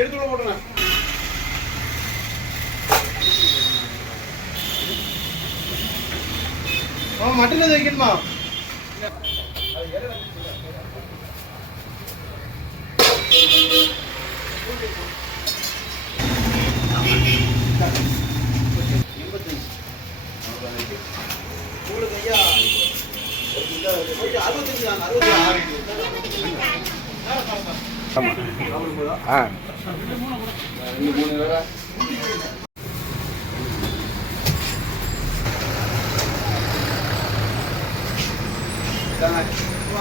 எடுத்துள்ள போட்டுருங்க. மட்டன் வைக்கணுமா? உங்களுக்கு ஐயா அறுபத்தஞ்சு. அறுபத்தி ஆறு ஆ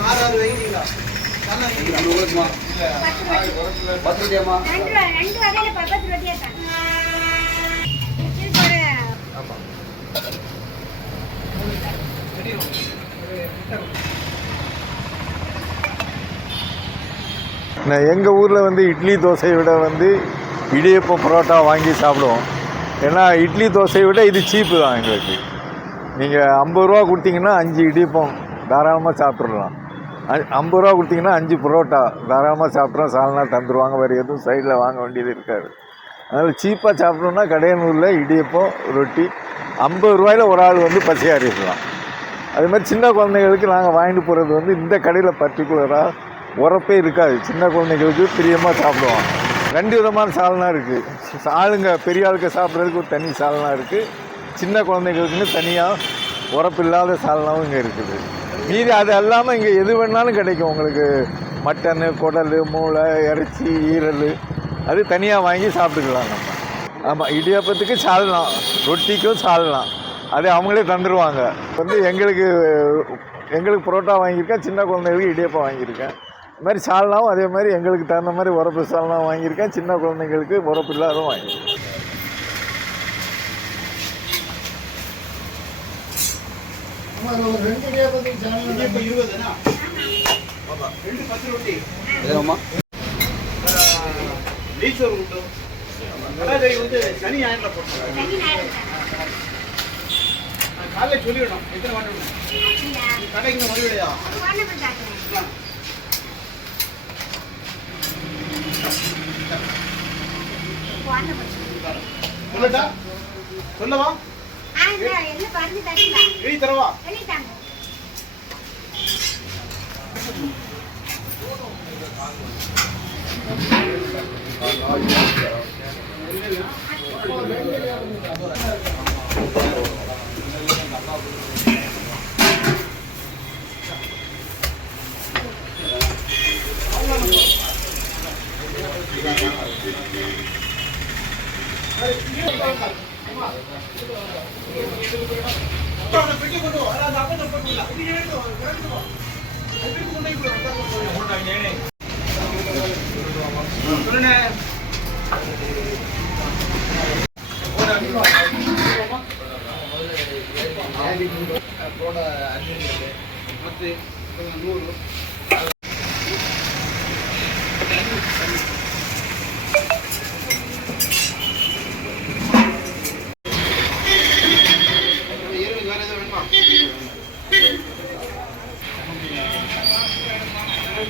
ஆறு ஆறு வைக்கிறீங்களா பத்து ரூபாயம்மா ரெண்டு வ- ரெண்டு வகையில பக்கத்து ரொட்டியா தான் இது பாரு. நான் எங்கள் ஊரில் வந்து இட்லி தோசையை விட வந்து இடியப்பம் பரோட்டா வாங்கி சாப்பிடுவோம். ஏன்னா இட்லி தோசையை விட இது சீப்பு தான் எங்களுக்கு. நீங்கள் ஐம்பது ரூபா கொடுத்தீங்கன்னா அஞ்சு இடியப்பம் தாராளமாக சாப்பிட்றலாம் ஐம்பது ரூபா கொடுத்தீங்கன்னா அஞ்சு பரோட்டா தாராளமாக சாப்பிட்றோம் சால்னா தந்துடுவாங்க வேறு எதுவும் சைடில் வாங்க வேண்டியது இருக்காது. அதனால் சீப்பாக சாப்பிடணுன்னா கடையனூரில் இடியப்பம் ரொட்டி ஐம்பது ரூபாயில் ஒரு ஆள் வந்து பசியாக இருக்கலாம் அது மாதிரி சின்ன குழந்தைங்களுக்கு நாங்கள் வாங்கிட்டு போகிறது வந்து இந்த கடையில் பர்டிகுலராக உரப்பே இருக்காது. சின்ன குழந்தைங்களுக்கு பிரியமாக சாப்பிடுவாங்க. ரெண்டு விதமான சால்னா இருக்குது ஆளுங்க பெரிய ஆளுங்க சாப்பிட்றதுக்கு ஒரு தனி சால்னா இருக்குது சின்ன குழந்தைங்களுக்குன்னு தனியாக உரப்பு இல்லாத சால்னாவும் இங்கே இருக்குது. மீதி அது இல்லாமல் இங்கே எது வேணாலும் கிடைக்கும். உங்களுக்கு மட்டனு குடல் மூளை இறைச்சி ஈரல் அது தனியாக வாங்கி சாப்பிட்டுக்கலாம் நம்ம. ஆமாம் இடியாப்பத்துக்கு சால்னா ரொட்டிக்கும் சால்னா. அது அவங்களே தந்துடுவாங்க வந்து எங்களுக்கு எங்களுக்கு புரோட்டா வாங்கியிருக்கேன். சின்ன குழந்தைகளுக்கு இடியாப்பம் வாங்கியிருக்கேன். இது மாதிரி சால்னாவும் அதே மாதிரி எங்களுக்கு தகுந்த மாதிரி உரப்பு சால்னா வாங்கியிருக்கேன். சின்ன குழந்தைங்களுக்கு உரப்பு இல்லாததும் வாங்கியிருக்கேன். இடியப்பம் இருபதுண்ணா ஆமா. ரெண்டு பத்து ரொட்டி சொல்லட்டா சொல்லவா? எழுதி தரவா எழுதிட்டாங்க. அவனை பெட்டி கொண்டு பத்து, நூறு இருபது வேற எதுவும் வேணுமா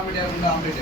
ಆಮ್ಲೆಟ್ ಒಂದು ಆಮ್ಲೆಟ್